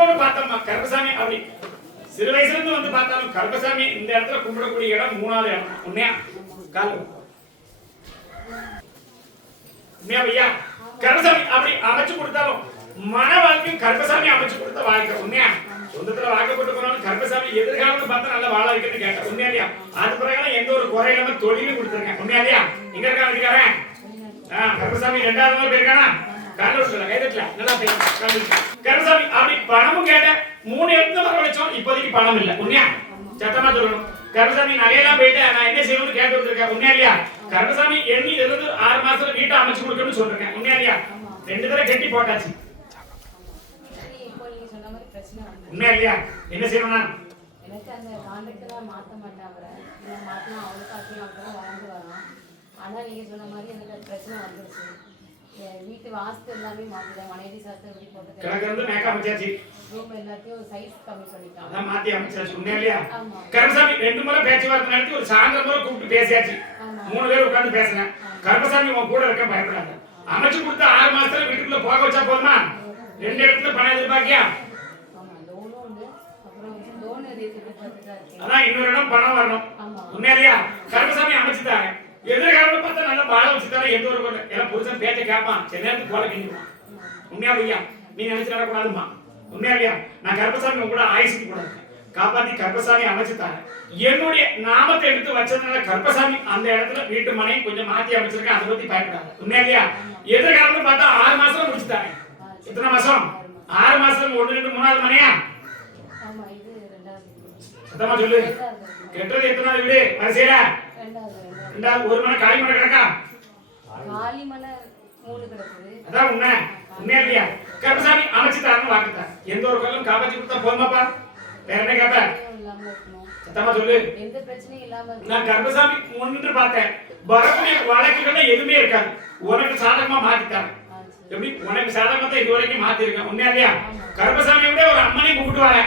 வரும்போது பார்த்தோம்மா கருப்பசாமி அப்படி சிறு வயசுல இருந்து வந்து பார்த்தாலும் கருப்பசாமி இந்த இடத்துல கும்பிடக்கூடிய இடம் 3வது இடம். உண்மையா கால் உண்மையா ஐயா கருப்பசாமி அப்படி அமைச்சு கொடுத்தாலும் மன வாழ்க்கையும் கருப்பசாமி அமைச்சு கொடுத்த வாழ்க்கை. உண்மையா சொந்தத்துல வாக்கப்பட்டு போனாலும் கருப்பசாமி எதிர்காலத்தை பார்த்தா நல்லா வாழ வைக்கணும்னு கேட்டேன். உண்மையா இல்லையா? அது பிரகாரம் எந்த ஒரு குறை இல்லாம தொழிலும் கொடுத்துருக்கேன். உண்மையா இல்லையா? இங்க இருக்காரன் கருப்பசாமி 2வது நாள் போயிருக்கானா கருப்பசாமி அப்படி பணமும் கேட்டேன். 3 இடத்துல வர வச்சோம். இப்போதைக்கு பணம் இல்லை. உண்மையா சத்தமா சொல்லணும். கருப்பசாமி நகையெல்லாம் போயிட்டு நான் என்ன செய்யணும்னு கேட்டு வந்திருக்கேன். உண்மையா இல்லையா? கருப்பசாமி எண்ணி 6 மாசத்துல வீட்டை அமைச்சு கொடுக்கணும்னு சொல்றேன். உண்மையா இல்லையா? 2 தடவை கட்டி போட்டாச்சு. உண்மையா இல்லையா? என்ன செய்யணும்னா எனக்கு அந்த கான்ட்ராக்ட்லாம் மாத்த மாட்டாங்க. நான் மாத்தினா அவளுக்கு அப்புறம் வாழ்ந்து வரோம். ஆனா நீங்க சொன்ன மாதிரி எனக்கு பிரச்சனை வந்துருச்சு. வீட்டு வாஸ்து எல்லாமே மாத்திட்டேன். மனைவி சாஸ்திரம் எப்படி போட்டு கணக்கு வந்து மேக்கப் அமைச்சாச்சு. ரூம் எல்லாத்தையும் சைஸ் கம்மி பண்ணிட்டாங்க. அதான் மாத்தி அமைச்சாச்சு. உண்மையா இல்லையா? கருப்பசாமி 2 முறை பேச்சுவார்த்தை நடத்தி ஒரு சாயந்தரம் முறை கூப்பிட்டு பேசியாச்சு. 3 பேர் உட்கார்ந்து பேசுனேன். கருப்பசாமி உன் கூட இருக்க பயப்படாத. அமைச்சு கொடுத்த 6 மாசத்துல வீட்டுக்குள்ள போக வச்சா போதுமா? 2 இடத்துல பணம் எதிர்பார்க்கியா? அதான் இன்னொரு இடம் பணம் வரணும். உண்மையிலையா கருப்பசாமி அமைச்சுட்டாங்க. எதிர்காலம் பார்த்தா நல்லா வாழ வச்சுட்டாங்க. எந்த ஒரு எல்லாம் புருஷன் பேச்ச கேட்பான். சில நேரத்துக்கு போல கிண்டிடுவான். உண்மையா ஐயா நீ நினைச்சு நடக்கூடாதுமா. உண்மையா இல்லையா? நான் கருப்பசாமி உங்க கூட ஆயுசுக்கு கூட காப்பாத்தி கருப்பசாமி அமைச்சுட்டாங்க. என்னுடைய நாமத்தை எடுத்து வச்சதுனால கருப்பசாமி அந்த இடத்துல வீட்டு மனையை கொஞ்சம் மாத்தி அமைச்சிருக்கேன். அதை பத்தி பயப்படாது. உண்மையா இல்லையா? எதிர்காலம் பார்த்தா 6 மாசத்துல முடிச்சுட்டாங்க. எத்தனை மாசம்? 6 மாசத்துல 1 2 3வது மனையா? சத்தமா சொல்லு. கெட்டது எத்தனாவது வீடு வரிசையில? 2வது. ஒரு மனை காலி மனை கிடக்கா? காலி மனை 3 கிடக்குது. அதான் உண்மை. உண்மையா இல்லையா? கருப்பசாமி அமைச்சு தரணும் வாக்குத்தான். எந்த ஒரு கல்லும் காப்பாத்தி கொடுத்தா போதுமாப்பா? வேற என்ன கேப்ப? சத்தமா சொல்லு. எந்த பிரச்சனையும் இல்லாம நான் கருப்பசாமி முன்னிட்டு பார்த்தேன். வரக்கூடிய வழக்குகள்ல எதுவுமே இருக்காது. உனக்கு சாதகமா மாத்திட்டாங்க. எப்படி உனக்கு சாதகமா தான் இது வரைக்கும் மாத்தி இருக்கேன். உண்மையா இல்லையா? கருப்பசாமியை விட ஒரு அம்மனை கூப்பிட்டுவாங்க.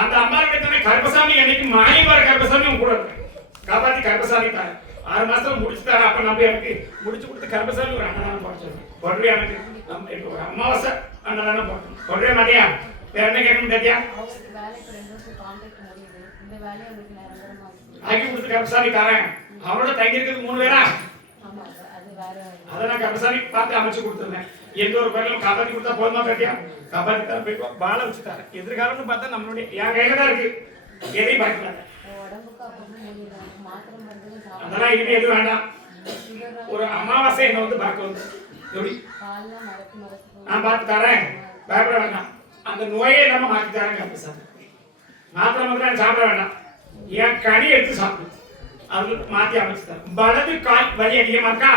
அந்த அம்மா கிட்ட கருப்பசாமி என்னைக்கு மாயவார கருப்பசாமி உங்க கூட இருக்கு. காப்பாத்தி கருப்பசாமி தாரு 6 மாசத்துல முடிச்சு தர. அப்ப நம்ம எனக்கு முடிச்சு கொடுத்து கருப்பசாமி ஒரு அன்னதானம் போட்டு போடுறே. எனக்கு ஒரு அமாவாசை அன்னதானம் போட்டோம். போடுறே மாட்டியா? வேற என்ன கேட்கணும் கேட்டியா? ஆக்கி கொடுத்து கருப்பசாமி தரேன். அவனோட தங்கி இருக்கிறது 3 பேரா? அதான் கருப்பசாமி பார்த்து அமைச்சு கொடுத்துருந்தேன். எந்த ஒரு பேரும் காப்பாத்தி கொடுத்தா போதுமா கேட்டியா? காப்பாத்தி தர போயிட்டு வாழ வச்சு தரேன். எதிர்காலம்னு பார்த்தா நம்மளுடைய என் கையில தான் இருக்கு. எதையும் பார்க்கல. அதெல்லாம் இனிமே எதுவும் வேண்டாம். ஒரு அமாவாசை என்ன வந்து பார்க்க வந்து எப்படி நான் பார்த்து தரேன். பயப்பட வேண்டாம். அந்த நோயே இல்லாம மாற்றி தரேன். கருப்பசாமி மாத்திரை மாத்திரம் சாப்பிட வேண்டாம். என் கனி எடுத்து சாப்பிடு. அது மாத்தி அமைச்சு தரேன். வலது கால் வலி அதிகமா இருக்கா?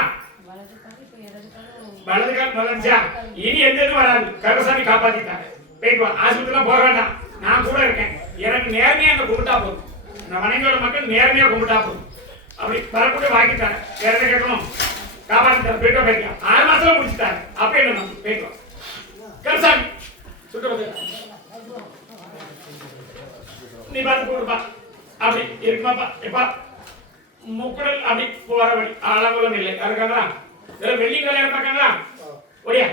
வலது கால் வளைஞ்சா இனி எந்த இதுவும் வராது. கருப்பசாமி காப்பாத்திட்டாங்க. போயிட்டு வா. ஆஸ்பத்திரிலாம் போக வேண்டாம். நான் கூட இருக்கேன். எனக்கு நேர்மையா என்ன கும்பிட்டா போதும். நான் வணங்கியோட மக்கள் நேர்மையா கும்பிட்டா போதும். அப்படி வரக்கூடிய வாங்கிட்டாங்க. வேற என்ன கேட்கணும்? காப்பாத்திட்டாங்க. போயிட்டு போய்க்கலாம். 6 மாசத்துல முடிச்சுட்டாங்க. அப்ப என்ன போயிட்டு கருப்பசாமி சுட்டு நீ பார்த்து கூடுப்பா. அப்படி இருக்குமாப்பா? எப்பா முக்குடல் அப்படி போற வழி ஆலங்குளம் இல்லை இருக்காங்களா? வெள்ளி வேலையா பார்க்காங்களா? ஒடியா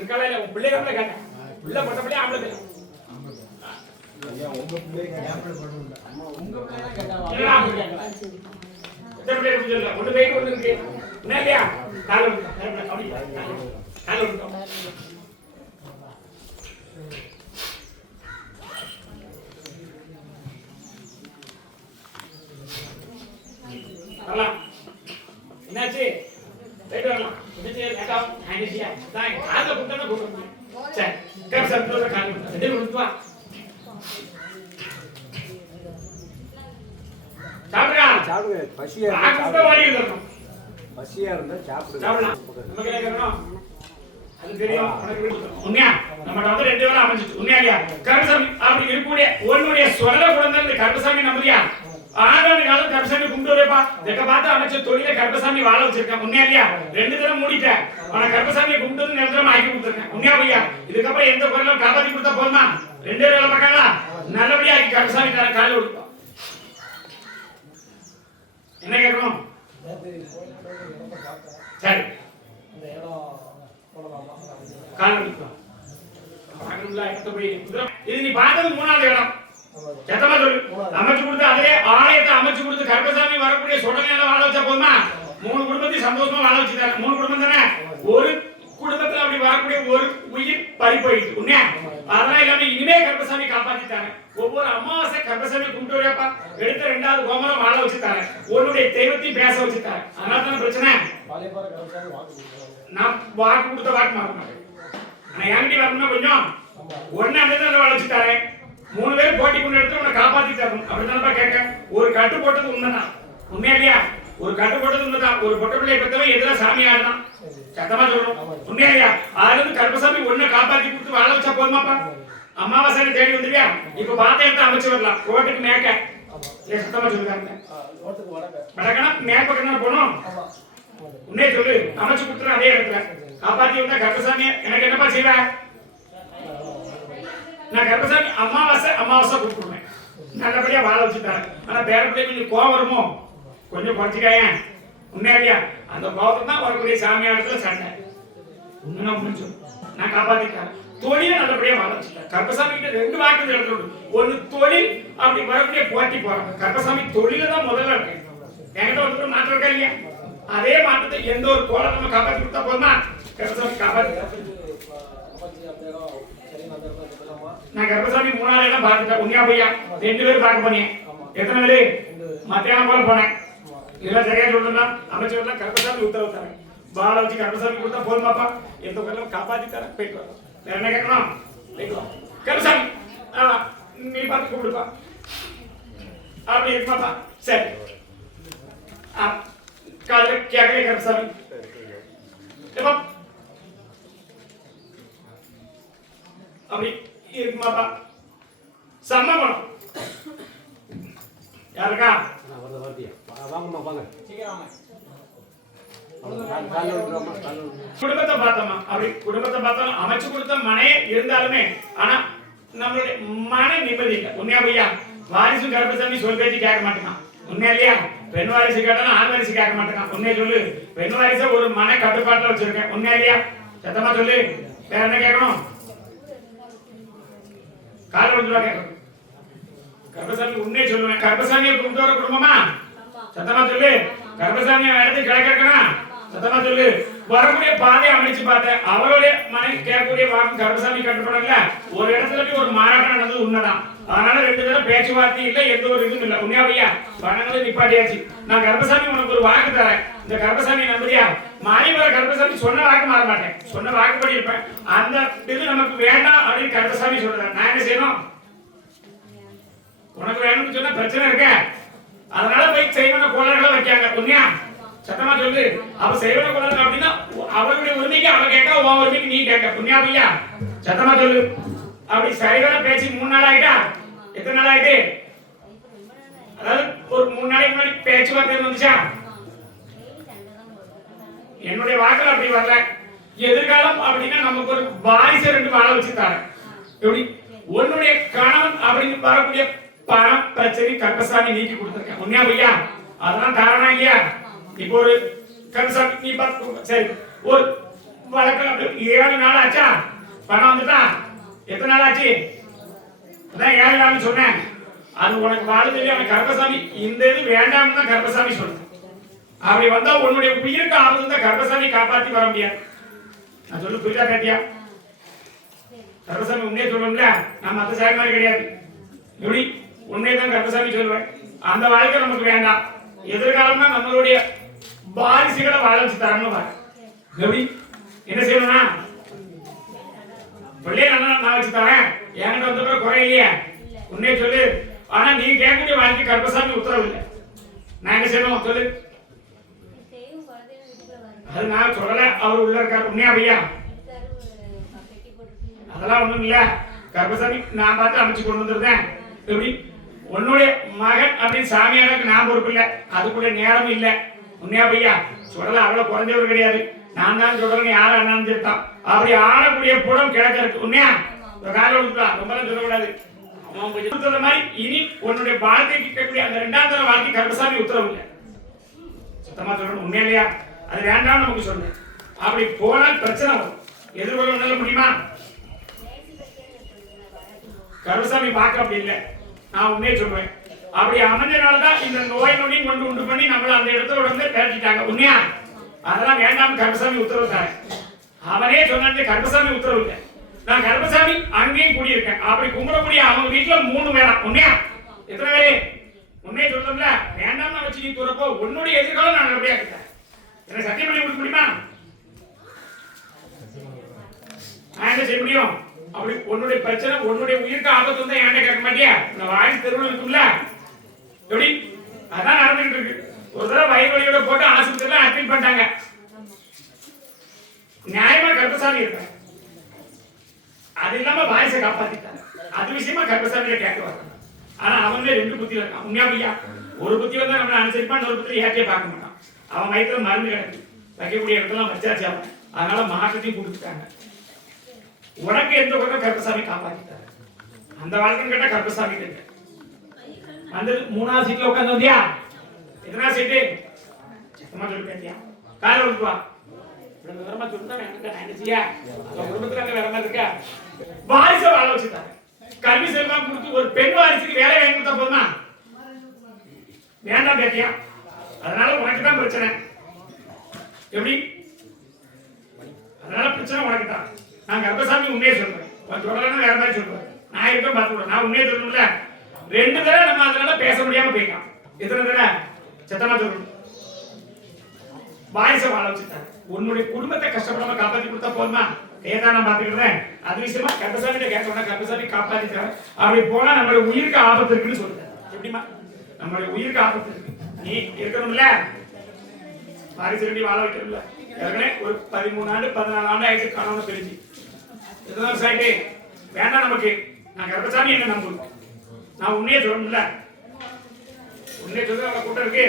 இருக்காளா இல்ல உன் பிள்ளைங்க கேட்டேன். பிள்ளை பொட்ட பிள்ளைய ஆம்பளை பிள்ளை ஒண்ணு போயிட்டு ஒண்ணு இருக்கு. என்ன இல்லையா? கால என்னாச்சு? போயிட்டு வரலாம். கால கொடுத்தா கொடுக்க சரி கருப்பசாமி கால கொடுத்தா சாப்பிடுங்க. சாப்பிடுங்க. பசியா இருந்தா சாப்பிடுங்க. நமக்கு என்ன கேட்கணும்? அது தெரியும். உண்மையா நம்ம வந்து 2 பேரும் அமைஞ்சிட்டு. உண்மையா இல்லையா? கருப்பசாமி அப்படி இருக்கக்கூடிய உன்னுடைய சொல்ல குழந்தை கருப்பசாமி நம்புறியா? ஆண்டாண்டு காலம் கருப்பசாமி கும்பிட்டு வரேப்பா. இதை பார்த்து அமைச்ச தொழில கருப்பசாமி வாழ வச்சிருக்கேன். உண்மையா இல்லையா? 2 தடவை மூடிட்டேன். ஆனா கருப்பசாமியை கும்பிட்டு நிரந்தரமா ஆக்கி கொடுத்துருக்கேன். உண்மையா பையா? இதுக்கப்புறம் எந்த குரலும் காப்பாத்தி கொடுத்தா போதுமா? 2 வேலை பார்க்காங்களா? நல்லபடியா ஆக்கி கருப்பசாமி தர காலையில் கொடுப்போம். என்ன கேட்கணும்? சரி இது நீ பார்த்தது 3வது இடம். சத்தமா சொல்லு. அமைச்சு கொடுத்து அதே ஆலயத்தை அமைச்சு கொடுத்து கருப்பசாமி வரக்கூடிய சொடனையில வாழ வச்சா போதுமா? 3 குடும்பத்தையும் சந்தோஷமா வாழ வச்சுட்டாங்க. 3 குடும்பம் தானே? ஒரு குடும்பத்துல அப்படி வரக்கூடிய ஒரு உயிர் பறி போயிட்டு உண்மையா? அதெல்லாம் இல்லாம இனிமே கருப்பசாமி காப்பாத்திட்டாங்க. ஒவ்வொரு அமாவாசை கருப்பசாமி கும்பிட்டு வரையப்பா எடுத்த 2வது கோமரம் வாழ வச்சுட்டாங்க. உன்னுடைய தெய்வத்தையும் பேச வச்சுட்டாங்க. அதனால தானே பிரச்சனை. நான் வாக்கு கொடுத்த வாக்கு மாற மாட்டேன். ஆனா என்கிட்ட வரணும்னா கொஞ்சம் ஒன்னு அந்த வாழ வச்சுட்டாரு. 3 பேர் போட்டி கொண்டு எடுத்து உன்னை காப்பாத்தி தரணும். அப்படிதான் கேட்க. ஒரு கட்டு போட்டது உண்மைதான். உண்மையா இல்லையா? ஒரு கட்டு போட்டது உண்மைதான். ஒரு பொட்ட பிள்ளையை பெற்றவன் எதிராக சாமி ஆடுதான். சத்தமா சொல்லணும். உண்மையா இல்லையா? அதுல இருந்து கருப்பசாமி ஒன்ன காப்பாத்தி கொடுத்து வாழ வச்சா போதுமாப்பா? அமாவாசை தேடி வந்துருவியா? இப்ப பார்த்த இடத்த அமைச்சு வரலாம். கோட்டுக்கு மேக்க சத்தமா சொல்லுங்க. வடக்கனா மேல் பக்கம் போனோம். உன்னே சொல்லு. அமைச்சு கொடுத்துற அதே இடத்துல காப்பாத்தி வந்தா கருப்பசாமி எனக்கு என்னப்பா செய்வ? நான் கருப்பசாமி அமாவாசை கூப்பிடுவேன். நல்லபடியா வாழ வச்சுட்டாரு. ஆனா பேர பிள்ளை கொஞ்சம் கோவம் வருமோ? கொஞ்சம் குறைச்சிக்காய. உண்மையா? அந்த கோபத்தை தான் வரக்கூடிய சாமியாரத்துல சண்டை. உண்மையா முடிஞ்சு நான் காப்பாத்திட்டேன். தொழில நல்லபடியா வாழ வச்சுட்டேன். கருப்பசாமி கிட்ட 2 வாக்கு எடுத்து ஒன்னு தொழில் அப்படி வரக்கூடிய போட்டி போறாங்க. கருப்பசாமி தொழில தான் முதல்ல இருக்கு. என்கிட்ட ஒரு மாற்றம் இருக்கா இல்லையா? அதே மாற்றத்தை எந்த ஒரு தோலை நம்ம காப்பாற்றி கொடுத்தா போதுமா? கருப்பசாமி காப்பாற்றி. நான் கருப்பசாமி 3வது இடம் பார்த்துட்டேன். உண்மையா பையா? 2 பேர் பார்க்க போனேன். எத்தனை பேரு? மத்தியானம் போல போனேன். இதெல்லாம் சரியா சொல்றா? அமைச்சு வரலாம். கருப்பசாமி உத்தரவு தரேன். வாழ வச்சு கருப்பசாமி கொடுத்தா போதுமாப்பா? எந்த குரலும் காப்பாற்றி தரேன். போயிட்டு வரோம். வேற என்ன கேட்கணும்? கருப்பசாமி நீ பார்த்து கூப்பிடுப்பா. அப்படி இருக்குமாப்பா? சரி காலையில கேட்கல கருப்பசாமி. அப்படி இருக்குமாப்பா? சம்மபணம் யாருக்கா? குடும்பத்தை பார்த்தோமா? அப்படி குடும்பத்தை பார்த்தோம். அமைச்சு கொடுத்த மனையே இருந்தாலுமே ஆனா நம்மளுடைய மன நிம்மதி இல்லை. உண்மையா பையா? வாரிசு கருப்பசாமி சொல் பேச்சு கேட்க மாட்டேங்கான். உண்மையா இல்லையா? பெண் வாரிசு கேட்டாலும் ஆண் வாரிசு கேட்க மாட்டேங்கான். உண்மையை சொல்லு. பெண் வாரிசை ஒரு மன கட்டுப்பாட்டுல வச்சிருக்கேன். உண்மையா இல்லையா? சத்தமா சொல்லு. வேற என்ன கேட்கணும்? கால வந்துருவா கேட்கணும். கருப்பசாமி உண்மையை சொல்லுவேன். கருப்பசாமியை கும்பிட்டு வர குடும்பமா? சத்தமா சொல்லு. கருப்பசாமி இடத்துக்கு கிடக்கணும். சத்தமா சொல்லு. வரக்கூடிய பாதையை அமைச்சு பார்த்தேன். அவருடைய மனை கேட்கக்கூடிய வாக்கு கருப்பசாமி கட்டுப்படல. ஒரு இடத்துல போய் ஒரு மாறாட்டம் நடந்தது உண்மைதான். அதனால 2 பேரும் பேச்சுவார்த்தை இல்லை. எந்த ஒரு இதுவும் இல்லை. உண்மையா பையா? வணங்குறது நிப்பாட்டியாச்சு. நான் கருப்பசாமி உனக்கு ஒரு வாக்கு தரேன். இந்த கருப்பசாமி நம்புறியா? மாறிவர கருப்பசாமி சொன்ன வாக்கு மாற மாட்டேன். சொன்ன வாக்குப்படி இருப்பேன். அந்த இது நமக்கு வேண்டாம் அப்படின்னு கருப்பசாமி சொல்றேன். நான் என்ன செய்யணும்? உனக்கு வேணும்னு சொன்னா பிரச்சனை இருக்க. அதனால போய் செய்வன கோளாறுகளை வைக்காங்க. உண்மையா? சத்தமா சொல்லு. அவ செய்வன கோளாறு அப்படின்னா அவருடைய உரிமைக்கு அவ கேட்க, உன் உரிமைக்கு நீ கேட்க. உண்மையா பையா? சத்தமா சொல்லு. அப்படி சரிவர பேசி 3 நாள் ஆயிட்டா? எத்தனை நாள் ஆயிட்டு? அதாவது ஒரு 3 நாளைக்கு முன்னாடி பேச்சுவார்த்தை வந்துச்சா? என்னுடைய வாக்குல அப்படி வரல. எதிர்காலம் அப்படின்னா நமக்கு ஒரு வாரிசு 2 வாழ வச்சுட்டாரு. எப்படி? உன்னுடைய கணவன் அப்படின்னு வரக்கூடிய பணம் பிரச்சனை கருப்பசாமி நீக்கி கொடுத்துருக்கேன். உண்மையா பையா? அதெல்லாம் காரணம் இல்லையா? இப்போ ஒரு கருப்பசாமி நீ பார்த்து சரி ஒரு வழக்கில் அப்படி 7 நாள் ஆச்சா? பணம் வந்துட்டா? எத்தனை நாள் ஆச்சு? அதான் 7 நாள்னு சொன்னேன். அது உனக்கு வாழ தெரியும். கருப்பசாமி இந்த இது வேண்டாம்னு தான் கருப்பசாமி சொல்றேன். அப்படி வந்தா உன்னுடைய உயிருக்கு ஆபத்து தான் கருப்பசாமி காப்பாத்தி வர முடியாது. நான் சொல்லு புரிஞ்சா கேட்டியா? கருப்பசாமி உண்மையை சொல்லுவோம்ல. நான் மற்ற சாமி மாதிரி கிடையாது. எப்படி? உண்மையை தான் கருப்பசாமி சொல்லுவேன். அந்த வாழ்க்கை நமக்கு வேண்டாம். எதிர்காலம்னா நம்மளுடைய வாரிசுகளை வாழ வச்சு தரணும். எப்படி? என்ன செய்யணும்னா பிள்ளைய நான் வச்சு தரேன். என்கிட்ட வந்து குறை இல்லையா? உண்மையை சொல்லு. ஆனா நீ கேட்கக்கூடிய வாழ்க்கை கருப்பசாமி உத்தரவு இல்லை. நான் என்ன செய்யணும் சொல்லு. அது நான் சொல்லல. அவர் உள்ள இருக்காரு. உண்மையா பையா? அதெல்லாம் ஒண்ணும் இல்ல. கருப்பசாமி நான் பார்த்து அமைச்சு கொண்டு வந்துருந்தேன். எப்படி? உன்னுடைய மகன் அப்படின்னு சாமியாருக்கு நான் பொறுப்பு இல்லை, அதுக்குள்ள நேரம் இல்லை. உண்மையா பையா சொல்லல, அவ்வளவு குறைஞ்சவர் கிடையாது. நான் தான் சொல்றேன், யாரும் அண்ணான்னு சொல்லிட்டான். அப்படி ஆளக்கூடிய புடம் கிழக்க இருக்கு. உண்மையா கால கொடுக்கலாம், ரொம்ப சொல்லக்கூடாது. அவன் கொஞ்சம் சொல்ற மாதிரி இனி உன்னுடைய வாழ்க்கைக்கு கேட்கக்கூடிய அந்த 2ஆம் தர வாழ்க்கை கருப்பசாமி உத்தரவு இல்லை. சுத்தமா சொல்லணும், உண்மையா இல்லையா? அது வேண்டாம்னு நமக்கு சொல்லணும். அப்படி போனால் பிரச்சனை வரும். எதிர்கொள்ள முடியுமா? கருப்பசாமி பார்க்க அப்படி இல்லை, நான் உண்மையே சொல்லுவேன். அப்படி அமைஞ்சனாலதான் இந்த நோய் நொடியும் கொண்டு உண்டு பண்ணி நம்மள அந்த இடத்துல வந்து பேசிட்டாங்க. உண்மையா? அதெல்லாம் வேண்டாம், கருப்பசாமி உத்தரவு தாரு. அவனே சொன்ன கருப்பசாமி உத்தரவு இல்லை. நான் கருப்பசாமி அங்கேயும் கூடியிருக்கேன். அப்படி கும்பிடக்கூடிய அவங்க வீட்டுல 3 பேரா. உண்மையா? எத்தனை பேரு? உண்மையை சொல்லல, வேண்டாம்னு வச்சு நீ தூரப்போ உன்னுடைய எதிர்காலம் நான் நல்லபடியா இருக்கேன். என்ன சத்தியம் பண்ணி கொடுக்க முடியுமா? நான் என்ன செய்ய முடியும்? அப்படி உன்னுடைய பிரச்சனை, உன்னுடைய உயிருக்கு ஆபத்து வந்தா என்கிட்ட கேட்க மாட்டியா? இந்த வாய் தெருவில் இருக்கும்ல, எப்படி அதான் நடந்துகிட்டு இருக்கு. ஒரு தடவை வயிறு வலியோட போட்டு ஆஸ்பத்திரியில அட்மிட் பண்ணிட்டாங்க. நியாயமா கருப்பசாமி இருப்பேன், அது இல்லாம வாய்ஸை காப்பாத்திட்டாங்க. அது விஷயமா கருப்பசாமியில கேட்க வர. ஆனா அவங்க 2 புத்தியில இருக்கான். உண்மையா பையா? ஒரு புத்தி வந்தா நம்மள அனுசரிப்பான், ஒரு புத்தி ஏற்றே பார்க்க மாட்டான். அவன் வயிற்றுல மருந்து கிடக்கு, வைக்கக்கூடிய இடத்துல வச்சாச்சு. அவன் அதனால மாற்றத்தையும் கொடுத்துட்டாங்க. உனக்கு எந்த உடனே கருப்பசாமி காப்பாத்திட்டாரு. அந்த வாழ்க்கை கேட்டா கருப்பசாமி கேட்ட வந்து 3ஆவது சீட்ல உட்காந்து வந்தியா? எத்தனா சீட்டு? சுத்தமா சொல்லி கேட்டியா? காலை விட்டுவா. விவரமா சொல்லிட்டா நான் என்ன செய்ய? குடும்பத்துல வேற மாதிரி இருக்கா? வாரிசை வாழ வச்சுட்டாங்க. கல்வி செல்வம் கொடுத்து ஒரு பெண் வாரிசுக்கு வேலை வாங்கி கொடுத்தா போதுமா? வேண்டாம் கேட்டியா? அதனால உனக்கு தான் பிரச்சனை. எப்படி? அதனால பிரச்சனை உனக்கு தான். நான் கருப்பசாமி உண்மையை சொல்றேன், சொல்லலன்னு வேற மாதிரி சொல்றேன். நான் இருக்க பார்த்துக்கிறேன், நான் உண்மையை சொல்லணும்ல. 2 தடவை நம்ம அதனால பேச முடியாம போயிட்டான். எத்தனை தடவை? சத்தமா சொல்லணும். வாரிசை வாழ வச்சுட்டாங்க. உன்னுடைய குடும்பத்தை கஷ்டப்படாம காப்பாத்தி கொடுத்தா போதுமா? கையதான் நான் பாத்துக்கிறேன். அது விஷயமா கருப்பசாமி கேட்கணும், கருப்பசாமி காப்பாத்திட்டாரு. அப்படி போனா நம்மளுடைய உயிருக்கு ஆபத்து இருக்குன்னு சொல்றேன். எப்படிமா? நம்மளுடைய உயிருக்கு ஆபத்து இருக்கு. நீ இருக்கணும்ல, வாரிசு ரெண்டி வாழ வைக்கணும்ல. ஏற்கனவே ஒரு 13 ஆண்டு 14 ஆண்டு ஆயிடுச்சு கணவனை பிரிஞ்சு. எத்தனை வருஷம் ஆயிட்டு? வேண்டாம் நமக்கு. நான் கருப்பசாமி என்ன நம்பு, நான் உண்மையே சொல்லணும்ல. உண்மையை சொல்ற அவளை கூட்டம் இருக்கு.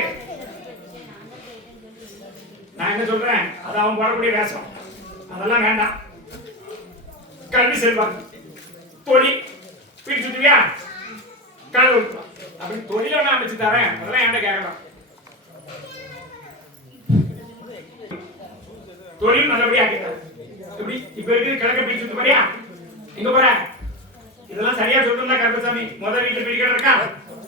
நான் என்ன சொல்றேன், அது அவன் போடக்கூடிய வேஷம், அதெல்லாம் வேண்டாம். கல்வி செல்வாங்க, தொழில் வீட்டு சுத்துவியா? கல்வி விட்டுவா. அப்படி தொழில நான் அமைச்சு தரேன், அதெல்லாம் என்கிட்ட கேட்கலாம். தொழில் நல்லபடியா கேட்கலாம். எப்படி இப்ப இருக்கு கிழக்க வீட்டு சுத்து போறியா? எங்க போற? இதெல்லாம் சரியா சொல்றா கருப்பசாமி. முதல் வீட்டுல பிடிக்கிற இருக்கா?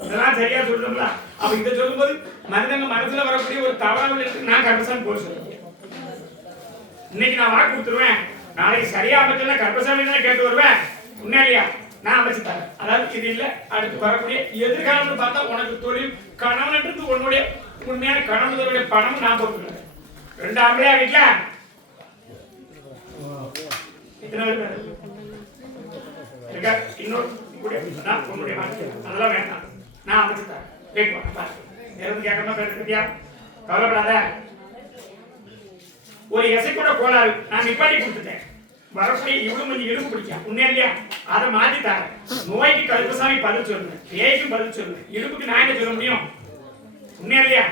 இதெல்லாம் சரியா சொல்றா. அப்ப இதை சொல்லும்போது மனிதங்க மனசுல வரக்கூடிய ஒரு தவறான இருக்கு. நான் கருப்பசாமி போய் சொல்றேன். இன்னைக்கு நான் வாக்கு கொடுத்துருவேன், நாளைக்கு சரியா அமைச்சா கருப்பசாமி தான் கேட்டு வருவேன். உண்மையிலையா? நான் அமைச்சு தரேன். அதாவது இது இல்ல, அடுத்து வரக்கூடிய எதிர்காலம்னு பார்த்தா உனக்கு தொழில் கணவன்ன்றது உன்னுடைய உண்மையான கணவனுடைய பணம் நான் போட்டுக்கிறேன். 2 ஆம்பளையா வீட்டுல எத்தனை பேர் இருக்கா? இன்னொரு உன்னுடைய அதெல்லாம் வேண்டாம், நான் அமைச்சு தரேன். கேட்கணும் பேசுறியா? கவலைப்படாத. ஒரு எசைக்கூட கோளாறு நான் நிப்பாட்டி கொடுத்துட்டேன். வரக்கூடிய இவ்வளவு கொஞ்சம் இழுப்பு பிடிக்கும். உண்மையா? அதை மாத்தி தரேன். நோய்க்கு கருப்பசாமி பதில் சொல்லுங்க, பேய்க்கும் பதில் சொல்லுங்க, இழுப்புக்கு நான் என்ன சொல்ல முடியும்? உண்மையா?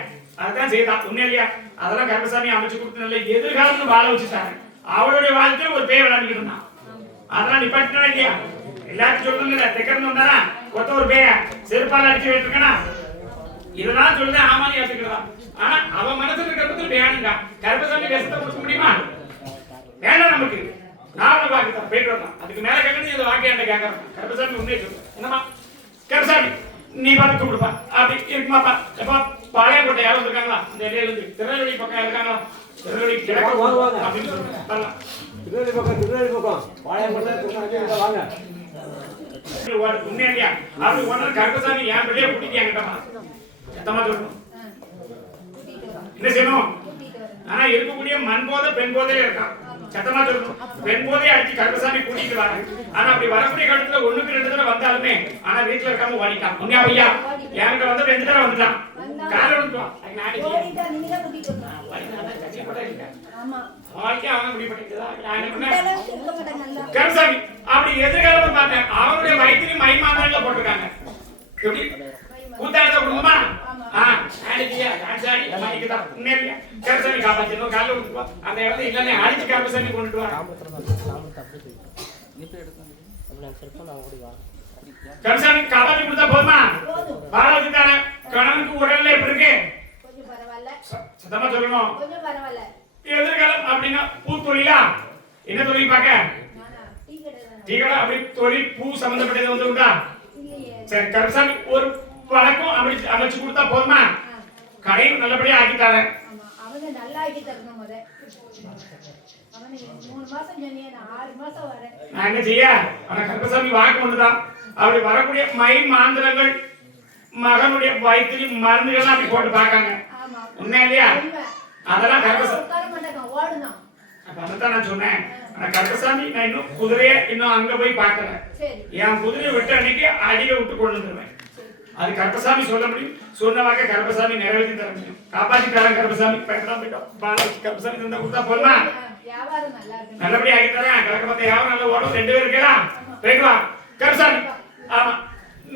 அதுதான் செய்தான். உண்மையா? அதெல்லாம் கருப்பசாமி அமைச்சு கொடுத்து நல்ல எதிர்காலம்னு வாழ வச்சுட்டாங்க. அவளுடைய வாழ்க்கையில ஒரு பேய் விளையாண்டுக்கிட்டு இருந்தான். அதெல்லாம் நிப்பாட்டினா இல்லையா? எல்லாத்தையும் சொல்லுங்க. தெக்கர்ந்து வந்தானா கொத்த ஒரு பேய செருப்பால் அடிச்சு வைத்திருக்கா? இதெல்லாம் சொல்லுது. ஆமான்னு ஏத்துக்கலாம். ஆனா அவன் மனசுல இருக்கிறது வேணுங்க. கருப்பசாமி பேசத்தை கொடுக்க முடியுமா? வேண்டாம் நமக்கு. நான் வாக்குதான் போயிட்டு வரலாம். அதுக்கு மேல கேட்கணும். இந்த வாக்கு என்கிட்ட கேட்கறேன். கருப்பசாமி உண்மையை சொல்லு. என்னமா கருப்பசாமி நீ பார்த்து கொடுப்பா அப்படி இருக்குமாப்பா? எப்பா பாளையங்கோட்டை யாரும் இருக்காங்களா? இந்த இடையில இருந்து திருநெல்வேலி பக்கம் இருக்காங்களா? திருநெல்வேலி கிழக்கு அப்படின்னு சொல்லுங்க. திருநெல்வேலி பக்கம் பாளையங்கோட்டை வாங்க. உண்மையா? அப்படி ஒன்னு கருப்பசாமி என் பிள்ளைய கூட்டிட்டாங்கட்டமா. சத்தமா சொல்லணும். என்ன செய்யணும்? ஆனா இருக்கக்கூடிய மண் போதை பெண் போதையில இருக்கான். சத்தமா சொல்லணும். பெண் போதையை அடிச்சு கருப்பசாமி கூட்டிட்டு வராங்க. ஆனா அப்படி வரக்கூடிய காலத்துல 1க்கு 2 தடவை வந்தாலுமே ஆனா வீட்டுல இருக்காம ஓடிட்டான். உண்மையா ஐயா? என்கிட்ட வந்து 2 தடவை வந்துட்டான். காலை விட்டுவான். கருப்பசாமி அப்படி எதிர்காலம் பார்த்தேன். அவனுடைய வயிற்றுல மைமாந்தால போட்டிருக்காங்க. எப்படி கூத்தாடுற குடும்பமா ஆடிக்கியா டான்ஸ் ஆடி மாட்டிக்கிட்டா முன்னேறியா கருப்பசாமி காப்பாத்தினோம் காலைல விட்டுப்பா அந்த இடத்துல இல்லைன்னு அடிச்சு கருப்பசாமி கொண்டுட்டு வா கருப்பசாமி காப்பாத்தி கொடுத்தா போதுமா வாழ வச்சுட்டானே கணவனுக்கு உடல்ல எப்படி இருக்கு சத்தமா சொல்லணும் எதிர்காலம் அப்படின்னா பூ தொழிலா என்ன தொழில் பார்க்க டீ கடை அப்படி தொழில் பூ சம்பந்தப்பட்டது வந்து உண்டா சரி கருப்பசாமி ஒரு வழக்கம் அமைச்சு கொடுத்தா போதுமா கடையும் நல்லபடியா ஆக்கிட்டாரு நான் என்ன செய்ய ஆனா கருப்பசாமி வாக்கு ஒண்ணுதான் அப்படி வரக்கூடிய மை மாந்திரங்கள் மகனுடைய வயிற்றுலையும் மருந்துகள் அப்படி போட்டு பார்க்காங்க உண்மை இல்லையா அதெல்லாம் அதான் நான் சொன்னேன் ஆனா கருப்பசாமி நான் இன்னும் குதிரைய இன்னும் அங்க போய் பார்க்கல என் குதிரையை விட்டு அன்னைக்கு அடியில விட்டு கொண்டு வந்துருவேன் அது கருப்பசாமி சொல்ல முடியும் சொன்ன வாக்க கருப்பசாமி நிறைவேற்றி தர முடியும் காப்பாற்றி தரேன் கருப்பசாமி பயப்படாம போயிட்டோம் பாலை கருப்பசாமி தந்தா கொடுத்தா போதுமா நல்லபடியா ஆகி தரேன் கலக்க பார்த்த யாரும் நல்ல ஓடும் 2 பேர் இருக்கலாம் போயிட்டு வா கருப்பசாமி ஆமா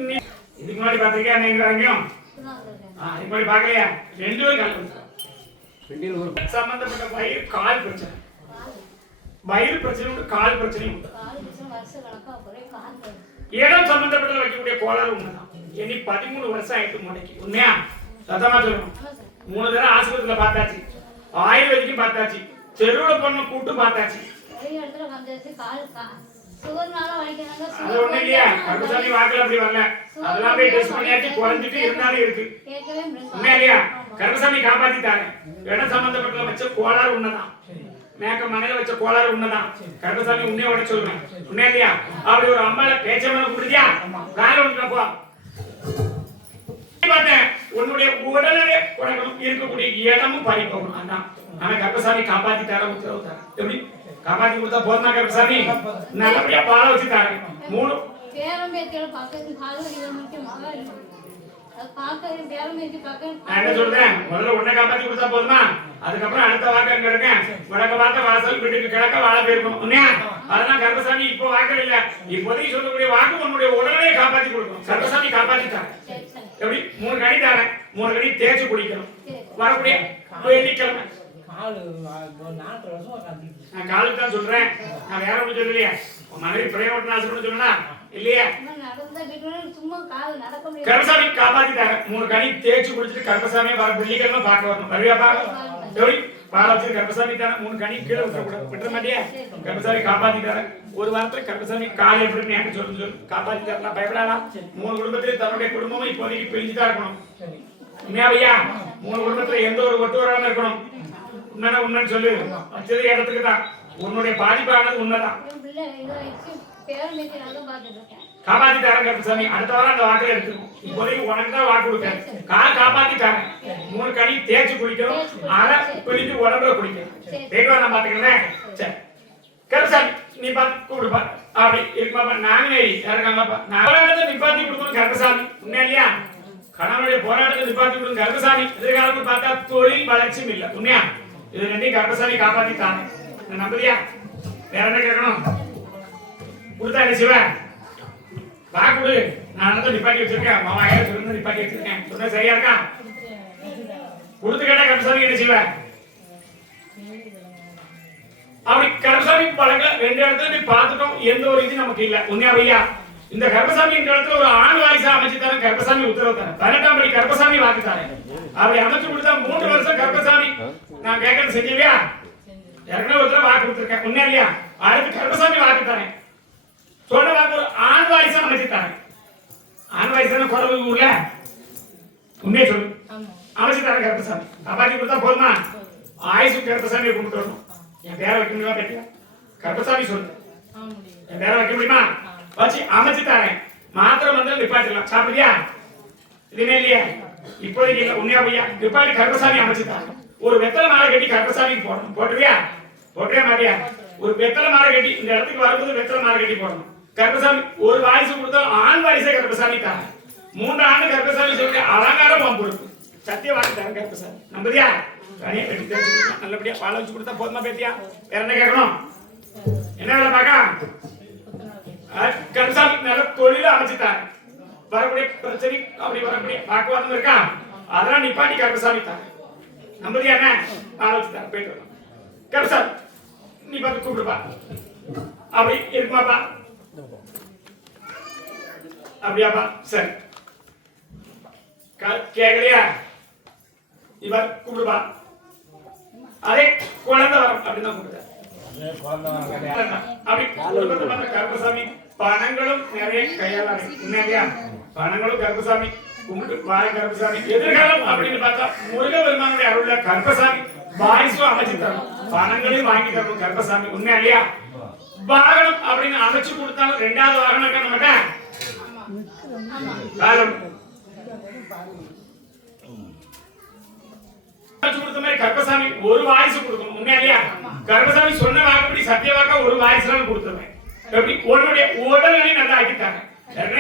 நீ இதுக்கு முன்னாடி பார்த்திருக்கியா நீங்க இதுக்கு முன்னாடி பார்க்கலையா 2 பேர் கலக்க சம்பந்தப்பட்ட வயிறு கால் பிரச்சனை வயிறு பிரச்சனை உண்டு கால் பிரச்சனை உண்டு இடம் சம்பந்தப்பட்ட வைக்கக்கூடிய கோளாறு உண்மைதான் இனி 13 வருஷம் ஆயிட்டு முடக்கி உண்மையா சத்தமா சொல்லணும் 3 தடவை ஆஸ்பத்திரியில பார்த்தாச்சு ஆயுர்வேதிக்கும் பார்த்தாச்சு தெருவுல பொண்ணு கூட்டு பார்த்தாச்சு அது ஒண்ணு இல்லையா கருப்பசாமி வாக்குல அப்படி வரல அதெல்லாம் போய் டெஸ்ட் பண்ணியாச்சு குறைஞ்சிட்டு இருந்தாலும் இருக்கு உண்மையா இல்லையா கருப்பசாமி காப்பாத்திட்டாங்க இடம் சம்பந்தப்பட்ட வச்ச கோளாறு உண்மைதான் மேக்க மனையில வச்ச கோளாறு உண்மைதான் கருப்பசாமி உண்மையோட சொல்றேன் உண்மையா இல்லையா அப்படி ஒரு அம்மால பேச்சவன கொடுத்தியா கால ஒண்ணுப்போ பார்த்தேன் உன்னுடைய உடலே குறைகளும் இருக்கக்கூடிய இடமும் பறி போகணும் அதான் ஆனா கருப்பசாமி காப்பாத்தி தர உத்தரவு தர எப்படி காப்பாத்தி கொடுத்தா போதுமா கருப்பசாமி நல்லபடியா பால வச்சு தரேன் 3 என்ன சொல்றேன் முதல்ல உன்னை காப்பாத்தி கொடுத்தா போதுமா அதுக்கப்புறம் அடுத்த வாக்கு அங்க இருக்கேன் வடக்க பார்த்த வாசல் வீட்டுக்கு கிழக்க வாழ போயிருக்கும் உண்மையா அதெல்லாம் கருப்பசாமி இப்போ வாக்கு இல்ல இப்போதைக்கு சொல்லக்கூடிய வாக்கு உன்னுடைய உடனே காப்பாத்தி கொடுக்கணும் கருப்பசாமி காப்பாத்தி தரேன் எப்படி 3 கடி தரேன் 3 கடி தேய்ச்சி குடிக்கணும் வரக்கூடிய வெள்ளிக்கிழமை நான் காலுக்கு தான் சொல்றேன் நான் வேற ஒண்ணு சொல்லலையா மனைவி பிரயோஜன ஆசைன்னு சொன்னா இல்லையா கருப்பசாமி காப்பாத்தி தரேன் 3 கடி தேய்ச்சி குடிச்சிட்டு கருப்பசாமி வர வெள்ளிக்கிழமை பார்க்க வரணும் வருவியா பார்க்க எப்படி பால வச்சு கருப்பசாமி தரேன் 3 கடி கீழே விட்டுறக்கூடாது விட்டுற மாட்டியா கருப்பசாமி காப்பாத்தி தரேன் ஒரு வாரத்துல கருப்பசாமி காலை எப்படி எனக்கு சொல்லு காப்பாத்தி தரலாம் பயப்படாதா 3 குடும்பத்திலே தன்னுடைய குடும்பமும் இப்போதைக்கு பிரிஞ்சுதான் இருக்கணும் உண்மையா ஐயா 3 குடும்பத்துல எந்த ஒரு ஒட்டு வராம இருக்கணும் உண்மைன்னு சொல்லு வச்சது இடத்துக்கு தான் உன்னுடைய பாதிப்பானது உண்மைதான் காப்பாத்தி தரேன் கருப்பசாமி அடுத்த வாரம் அந்த வாக்குல எடுத்துக்கும் இப்போதைக்கு உனக்கு தான் வாக்கு கொடுப்பேன் கால் காப்பாத்தி தரேன் 3 கடி தேய்ச்சி குடிக்கணும் அரை பிடிச்சு உடம்புல குடிக்கணும் கேட்கவா நான் பாத்துக்கிறேன் சரி கருப்பசாமி நீ பார்த்து கூப்பிடுப்பா அப்படி இருக்குமாப்பா நாங்களே இருக்காங்கப்பா நான் நிப்பாத்தி கொடுக்கணும் கருப்பசாமி உண்மையா இல்லையா கணவனுடைய போராட்டத்தை நிப்பாத்தி கொடுக்கும் கருப்பசாமி எதிர்காலத்தில் பார்த்தா தொழில் வளர்ச்சியும் இல்லை உண்மையா இது 2 கருப்பசாமி காப்பாத்தி தாங்க நம்புறியா வேற என்ன கேட்கணும் கொடுத்தா என்ன சிவ வா கொடு நான் தான் நிப்பாட்டி வச்சிருக்கேன் மாமா ஐயா சொல்லி நிப்பாட்டி வச்சிருக்கேன் சொன்ன சரியா இருக்கா கொடுத்து கேட்டா கருப்பசாமி என்ன சிவ அப்படி கருப்பசாமி பழங்க 2 இடத்துல போய் பார்த்துட்டோம் எந்த ஒரு இது நமக்கு இல்ல உண்மையா ஐயா இந்த கருப்பசாமி இந்த இடத்துல ஒரு ஆண் வாரிசா அமைச்சு தரேன் கருப்பசாமி உத்தரவு தரேன் 18ஆம் படி கருப்பசாமி வாக்கு தரேன் அப்படி அமைச்சு கொடுத்தா 3 வருஷம் கருப்பசாமி நான் கேட்கறது செஞ்சியா ஏற்கனவே ஒருத்தர் வாக்கு கொடுத்துருக்கேன் உண்மையா இல்லையா அடுத்து கருப்பசாமி வாக்கு தரேன் சொன்ன வாக்கு ஒரு ஆண் வாரிசா அமைச்சு தரேன் ஆண் வாரிசான குறவு ஊர்ல உண்மையை சொல்லு அமைச்சு தரேன் கருப்பசாமி காப்பாற்றி கொடுத்தா போதுமா ஆயுசு கருப்பசாமியை கும்பிட்டு வரணும் என் பேரை வைக்க முடியுமா கேட்டியா கருப்பசாமி சொல்லு என் பேரை வைக்க முடியுமா வச்சு அமைச்சு தரேன் மாத்திரம் வந்து நிப்பாட்டிடலாம் சாப்பிடுறியா இதுமே இல்லையா இப்போதைக்கு இல்ல உண்மையா பையா நிப்பாட்டி கருப்பசாமி அமைச்சு தரேன் ஒரு வெத்தலை மாலை கட்டி கருப்பசாமிக்கு போடணும் போட்டுறியா போட்டே மாட்டியா ஒரு வெத்தலை மாலை கட்டி இந்த இடத்துக்கு வரும்போது வெத்தலை மாலை கட்டி போடணும் கருப்பசாமி ஒரு வாரிசு கொடுத்தா ஆண் வாரிசே கருப்பசாமி தரேன் 3 ஆண்டு கருப்பசாமி சொல்லி அலங்காரம் பொறுப்பு சத்திய வாக்கு தரேன் கருப்பசாமி நம்புறியா தனியா கட்டி தெரிஞ்சு நல்லபடியா பால் வச்சு கொடுத்தா போதுமா பேத்தியா வேற என்ன கேட்கணும் என்ன வேலை பார்க்க கருப்பசாமி நல்ல தொழில அமைச்சு தரேன் வரக்கூடிய பிரச்சனை அப்படி வரக்கூடிய வாக்குவாதம் இருக்கா அதெல்லாம் நிப்பாட்டி கருப்பசாமி தான் நம்பதியா என்ன ஆலோசித்தார் போயிட்டு வரலாம் கருப்பசாமி நீ பார்த்து கூப்பிடுப்பா அப்படி இருக்குமாப்பா அப்படியாப்பா சரி கேட்கலையா இவ கூப்பிடுப்பா அதே குழந்தை வரும் அப்படின்னு தான் கூப்பிடுறாரு அப்படி குடும்பத்தை பார்த்த கருப்பசாமி பணங்களும் நிறைய கையாளாரு இல்லையா பணங்களும் கருப்பசாமி கும்பிட்டு வாய் கருப்பசாமி எதிர்காலம் அப்படின்னு பார்த்தா முருகபெருமானுடைய அருள்ல கருப்பசாமி வாரிசும் அமைச்சு தரணும் பணங்களையும் வாங்கி தரணும் கருப்பசாமி உண்மையா இல்லையா வாகனம் அப்படின்னு அமைச்சு கொடுத்தாலும் ரெண்டாவது வாகனம் இருக்க நம்மகிட்ட கருப்பசாமி ஒரு வாரிசு கொடுக்கணும் உண்மையா இல்லையா கருப்பசாமி சொன்ன வாக்குப்படி சத்திய வாக்கா ஒரு வாரிசு தான் கொடுத்துருவேன் எப்படி உன்னுடைய உடல்நிலை நல்லா ஆக்கிட்டாங்க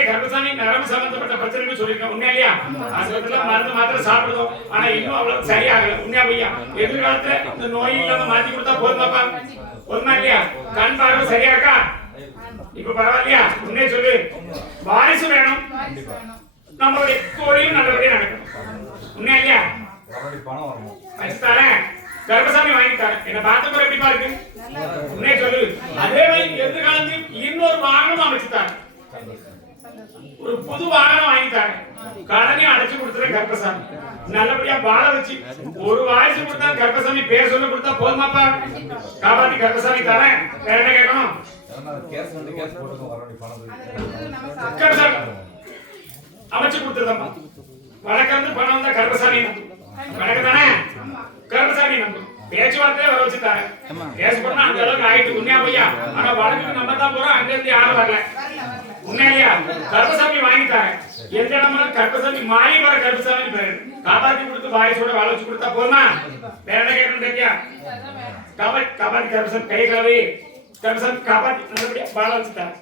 கருப்பசாமி நரம்பு சம்பந்தப்பட்ட பிரச்சனைன்னு சொல்லியிருக்கேன் உண்மையா இல்லையா ஆஸ்பத்திரியில மருந்து மாத்திரை சாப்பிடுறோம் ஆனா இன்னும் அவ்வளவு சரியாகல உண்மையா பையா எதிர்காலத்துல இந்த நோய் இல்லாம மாத்தி கொடுத்தா போதுமாப்பா போதுமா இல்லையா கண் பார்வை சரியாக்கா இப்ப பரவாயில்லையா உண்மையை சொல்லு வாரிசு வேணும் நம்மளுடைய தொழிலும் நல்லபடியா நடக்கணும் உண்மையா இல்லையா கருப்பசாமி வாங்கிட்டாரு என்ன பார்த்த எப்படிப்பா இருக்கு உண்மையை சொல்லு அதே மாதிரி எதிர்காலத்தில் இன்னொரு வாகனம் அமைச்சுட்டாங்க ஒரு புது வாகனம் வாங்கிட்டாங்க கடனையும் அடைச்சு கொடுத்துறேன் கருப்பசாமி நல்லபடியா வாழ வச்சு ஒரு வாரிசு கொடுத்தா கருப்பசாமி பேர் சொல்லி கொடுத்தா போதுமாப்பா காப்பாத்தி கருப்பசாமி தரேன் வேற என்ன கேட்கணும் கருப்பசாமி அமைச்சு கொடுத்துருந்தா வழக்கம் பணம் வந்தா கருப்பசாமி வழக்கு தானே கருப்பசாமி நம்பும் பேச்சுவார்த்தையே வர வச்சுட்டாரு பேச போனா அந்த அளவுக்கு ஆயிட்டு உண்மையா பையா ஆனா வழக்கு நம்ம தான் போறோம் அங்க இருந்து யாரும் வரல உண்மையா கருப்பசாமி வாங்கிட்டாரு எந்த இடமா கருப்பசாமி மாறி வர கருப்பசாமி பேரு காப்பாத்தி கொடுத்து வாரிசோட வாழ வச்சு கொடுத்தா போதுமா வேற என்ன கேட்கணும் காப்பாத்தி கருப்பசாமி கை கலவை கருப்பசாமி காப்பாத்தி நல்லபடியா வாழ வச்சுட்டாரு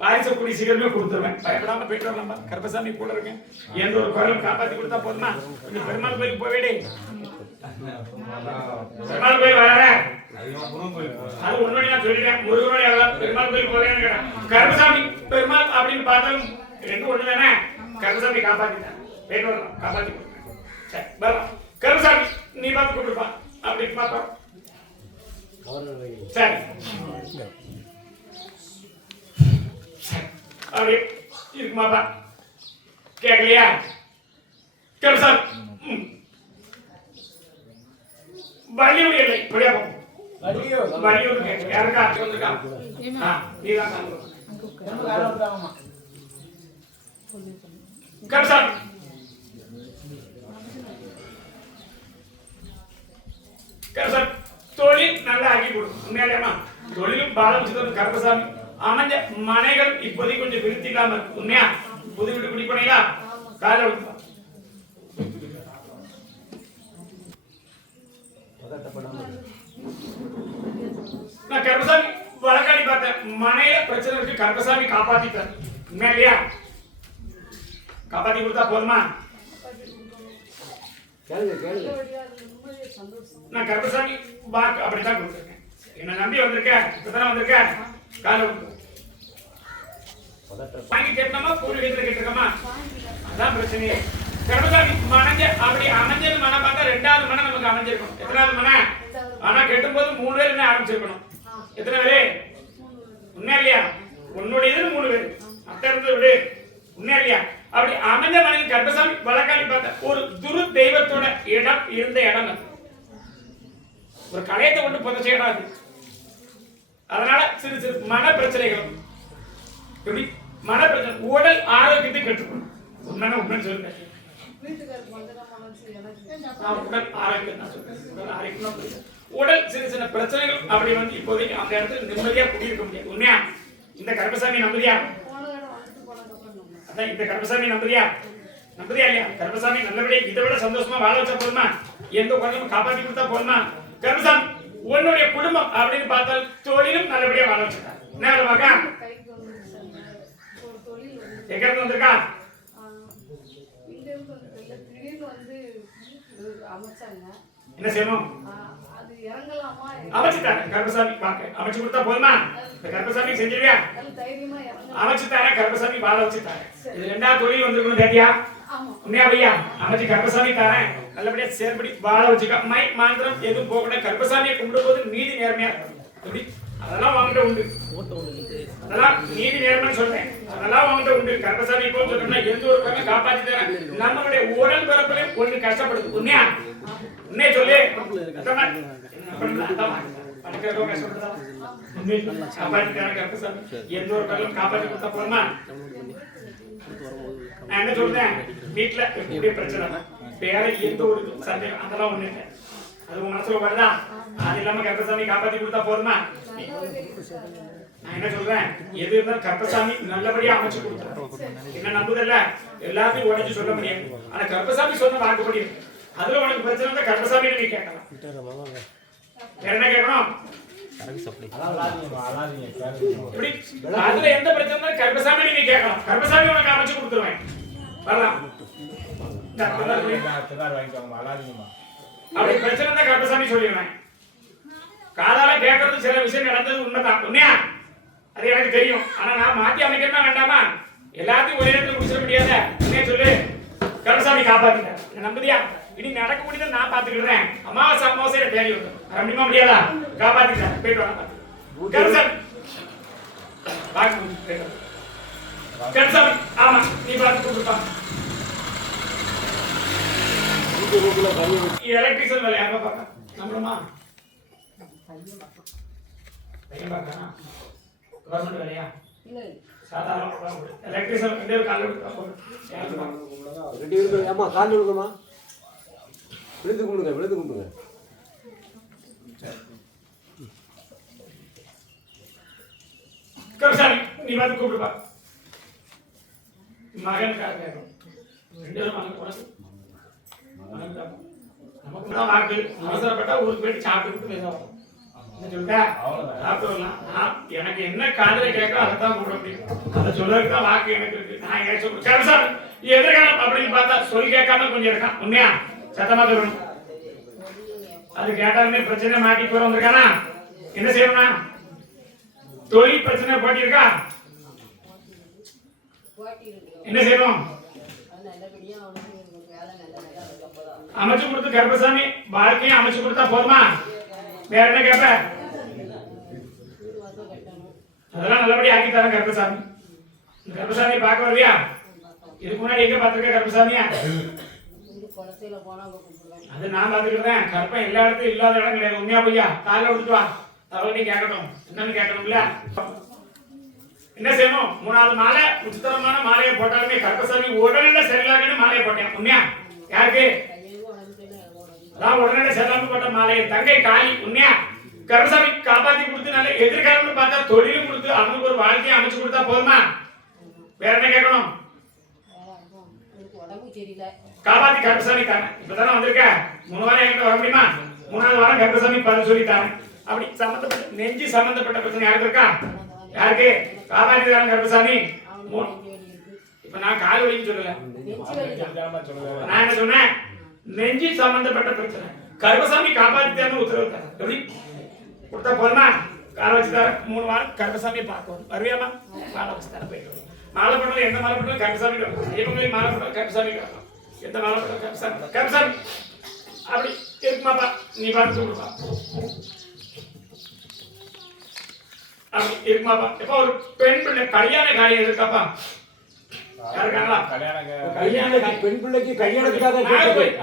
வாரிசு கூடி சீக்கிரமே கொடுத்துருவேன் பயப்படாம போயிட்டு வரலாம் கருப்பசாமி கூட இருக்கேன் எந்த ஒரு குரலும் காப்பாத்தி கொடுத்தா போதுமா கொஞ்சம் பெருமாள் கோயிலுக்கு போவேடே பெருமாள் கோயில் வர அது உண்மையை நான் சொல்லிட்டேன் முருகனுடைய பெருமாள் கோயில் போறேன்னு கருப்பசாமி பெருமாள் அப்படின்னு பார்த்தாலும் ரெண்டு ஒண்ணு தானே கருப்பசாமி காப்பாத்திட்டேன் போயிட்டு வரலாம் காப்பாத்தி கொடுத்தேன் சரி வரலாம் கருப்பசாமி நீ பார்த்து கூப்பிடுப்பா அப்படின்னு பார்த்தோம் சரி அப்படி இருக்குமாப்பா கேட்கலையா கருப்பசாமி வள்ளியூர் இல்லை வெளியா போ வள்ளியூர் யாருக்கா வந்திருக்கா நீதான் கருப்பசாமி கருப்பசாமி தொழில் நல்லா ஆக்கி கொடுக்கும் உண்மையாலேமா தொழிலும் பாலம் கருப்பசாமி அமைஞ்ச மனைகள் இப்போதைக்கு கொஞ்சம் விருத்தி இல்லாம இருக்கு உண்மையா புது வீட்டு குடி போனீங்களா கால நான் கருப்பசாமி வழக்காடி பார்த்தேன் மனையில பிரச்சனை இருக்கு கருப்பசாமி காப்பாத்திட்டார் உண்மையா இல்லையா காப்பாத்தி கொடுத்தா போதுமா நான் கருப்பசாமி வாக்கு அப்படித்தான் கொடுத்துருக்கேன் என்ன நம்பி வந்திருக்கேன் இப்பதானே வந்திருக்கேன் கால வாங்கி கேட்டோமா பூர்வீகத்துல கேட்டிருக்கோமா அதான் பிரச்சனையே கருப்பசாமி மனைஞ்ச அப்படி அமைஞ்சது மனம் பார்த்தா ரெண்டாவது மனம் நமக்கு அமைஞ்சிருக்கணும் எத்தனாவது மனம் ஆனா கெட்டும் போது 3 பேர் என்ன ஆரம்பிச்சிருக்கணும் எத்தனை பேரு உண்மையா இல்லையா உன்னுடையது 3 பேர் அத்த இருந்து விடு உண்மையா இல்லையா அப்படி அமைஞ்ச மனைவி கருப்பசாமி வழக்காடி பார்த்த ஒரு துரு தெய்வத்தோட இடம் இருந்த இடம் அது ஒரு கலையத்தை கொண்டு புதைச்ச இடம் அது அதனால சிறு சிறு மன பிரச்சனைகளும் எப்படி மன பிரச்சனை உடல் ஆரோக்கியத்தை கற்றுக்கணும் உண்மைன்னு சொல்லுங்க உடல் ஆரோக்கியம் உடல் சிறு சின்ன பிரச்சனைகள் அப்படி வந்து இப்போதைக்கு அந்த இடத்துல நிம்மதியா குடியிருக்க முடியாது உண்மையா இந்த கருப்பசாமி நம்புதியா அதான் இந்த கருப்பசாமி நம்புதியா இல்லையா கருப்பசாமி நல்லபடியா இதை விட சந்தோஷமா வாழ வச்சா போதுமா எந்த குழந்தையும் காப்பாத்தி கொடுத்தா போதுமா கருப்பசாமி உன்னுடைய குடும்பம் அப்படின்னு பார்த்தால் தொழிலும் நல்லபடியா வாழ வச்சிருக்கா என்ன பார்க்க எங்க இருந்து வந்திருக்கா அமைச்சாங்க என்ன செய்யணும் அது இறங்கலாமா? அமைச்சு தரேன் கருப்பசாமி பார்க்க அமைச்சு கொடுத்தா போதுமா? இந்த கருப்பசாமி செஞ்சிருவியா? தைரியமா இறங்கலாம். அமைச்சு தரேன் கருப்பசாமி வாழ வச்சு தரேன். இது ரெண்டாவது தொழில் வந்துருக்கணும் தேடியா? ஆமா. உண்மையா பையா? அமைச்சு கருப்பசாமி தரேன் நல்லபடியா செயல்படி வாழ வச்சுக்க. மை மாந்திரம் எதுவும் போகக்கூட கருப்பசாமியை கும்பிடும் போது நீதி நேர்மையா இருக்கணும். எப்படி? அதெல்லாம் வாங்கிட்ட உண்டு. அதெல்லாம் நீதி நேர்மைன்னு சொல்றேன். அதெல்லாம் வாங்கிட்ட உண்டு. கருப்பசாமி போல் சொல்றோம்னா எந்த ஒரு பக்கம் காப்பாத்தி தரேன். நம்மளுடைய உடல் பிறப்பிலையும் ஒண்ணு கஷ்டப்படுது. உண்மையா? உண்மையை சொல்லு. காப்பாத்தி தரேன் கருப்பசாமி. எந்த ஒரு பக்கம் காப்பாத்தி கொடுத்தா போதுமா? நான் என்ன சொல்றேன், வீட்டுல எப்படி பிரச்சனை வேற எந்த ஒரு சந்தேகம் அதெல்லாம் ஒண்ணு இல்லை. அது உங்க மனசுல வருதா? அது இல்லாம கருப்பசாமி காப்பாத்தி கொடுத்தா போதுமா? நான் என்ன சொல்றேன், எது இருந்தாலும் கருப்பசாமி நல்லபடியா அமைச்சு கொடுத்தாரு. என்ன நம்புதல்ல எல்லாத்தையும் உடச்சு சொல்ல முடியாது. ஆனா கருப்பசாமி சொன்ன வாக்குப்படி அதுல உனக்கு பிரச்சனை இருந்தா கருப்பசாமி நீ கேட்கலாம். வேற என்ன கேட்கணும்? எப்படி? அதுல எந்த பிரச்சனை கருப்பசாமி நீங்க கேட்கலாம். கருப்பசாமி உனக்கு அமைச்சு கொடுத்துருவேன். வரலாம். அப்படி பிரச்சனை தான் கருப்பசாமி சொல்லிடுவேன். காதால கேட்கறது சில விஷயம் நடந்தது உண்மைதான். உண்மையா? அது எனக்கு தெரியும். ஆனா நான் மாத்தி அமைக்கிறதா வேண்டாமா? எல்லாத்தையும் ஒரே இடத்துல முடிச்சிட முடியாத. என்ன சொல்லு, கருப்பசாமி காப்பாத்திட்ட நம்புதியா? இனி நடக்க முடியாது நான் பாத்துக்கிறேன். அமாவாசை அமாவாசையில தேடி வரும். முடியுமா முடியாதா? காப்பாத்திட்டேன். போயிட்டு வரலாம். கருப்பசாமி கருப்பசாமி ஆமா நீ பார்த்து கூப்பிடுப்பா. எலக்ட்ரிஷியன் வேலை யாரா பார்க்க நம்மளுமா? பையன் பார்க்கறா? கவர்மெண்ட் வேலையா? இல்லை சாதாரண எலக்ட்ரிஷியன் ரெண்டு பேரும் கால் எடுத்து ரெண்டு பேரும் ஏமா கால் எடுக்கமா? விழுந்து கும்பிடுங்க விழுந்து கும்பிடுங்க. கருப்பசாமி நீ பார்த்து கூப்பிடுப்பா. மகனுக்காக ரெண்டு பேரும் மகன் போனது நமக்கு தான் வாக்கு. அவசரப்பட்டா ஊருக்கு போயிட்டு சாப்பிட்டு பேசுவோம். எனக்கு என்ன காதல கேட்க அதைத்தான் கூப்பிட முடியும். அதை சொல்றதுக்கு தான் வாக்கு எனக்கு இருக்கு. நான் ஏன் சொல்றேன் கருப்பசாமி எதிர்காலம் அப்படின்னு பார்த்தா சொல் கேட்காம கொஞ்சம் இருக்கான். உண்மையா? சத்தமா சொல்லணும். அது கேட்டாலுமே பிரச்சனை மாட்டி போற வந்திருக்கானா? என்ன செய்யணும்னா தொழில் பிரச்சனை போட்டி இருக்கா? என்ன செய்யணும்? அமைச்சு கொடுத்து கருப்பசாமி வாழ்க்கையை அமைச்சு கொடுத்தா போதுமா? வேற என்ன கேட்ப? அதெல்லாம் நல்லபடியா ஆக்கி தரேன் கருப்பசாமி. கருப்பசாமி பார்க்க வருவியா? இதுக்கு முன்னாடி எங்க பாத்துருக்க கருப்பசாமியா? அது நான் பாத்துக்கிறேன். கருப்பன் எல்லா இடத்துலயும் இல்லாத இடம் கிடையாது. உண்மையா பொய்யா? காலைல விடுத்து வா. அவர்கிட்ட கேட்கட்டும். என்னன்னு கேட்கணும்ல? என்ன செய்யணும்? மூணாவது மாலை உச்சிதரமான மாலையை போட்டாலுமே கருப்பசாமி உடனே சரியில்லாகன்னு மாலையை போட்டேன். உண்மையா? யாருக்கு? அதான் உடனே செல்லாம போட்ட மாலை தங்கை காளி. உண்மையா? கருப்பசாமி காப்பாத்தி கொடுத்து நல்ல எதிர்காலம்னு பார்த்தா தொழிலும் கொடுத்து அவனுக்கு ஒரு வாழ்க்கையை அமைச்சு கொடுத்தா போதுமா? வேற என்ன கேட்கணும்? காப்பாத்தி கருப்பசாமி தரேன். இப்பதானே வந்திருக்க. 3 வாரம் என்கிட்ட வர முடியுமா? 3வது வாரம் கருப்பசாமி பதில் சொல்லி தரேன். அப்படி சம்பந்தப்பட்ட நெஞ்சு சம்பந்தப்பட்ட பிரச்சனை யாருக்கு இருக்கா? யாருக்கு? காப்பாத்தி தரேன் கருப்பசாமி. இப்ப நான் கால் வலின்னு சொல்லல. நான் என்ன சொன்னேன்? நெஞ்சு சம்பந்தப்பட்ட பிரச்சனை கருப்பசாமி காப்பாத்தி தரேன்னு உத்தரவு தரேன். எப்படி கொடுத்தா போதுமா? காலை வச்சு தரேன். 3 வாரம் கருப்பசாமியை பார்க்கணும். வருவியாமா? காலை வச்சு தரேன். போயிட்டு மாலை பண்ணல. எந்த மாலை பண்ணல கருப்பசாமி ஐயப்பங்களையும் மாலை பண்ணல கருப்பசாமி எந்த மாலை பண்ணல கருப்பசாமி கருப்பசாமி அப்படி இருக்குமாப்பா? நீ பார்த்து கொடுப்பா. அப்படி இருக்குமாப்பா? எப்ப ஒரு பெண் பிள்ளை கல்யாண காரியம் இருக்காப்பா? யாருக்காங்களா? கல்யாண பெண் பிள்ளைக்கு கல்யாணத்துக்காக நாகர்கோயில்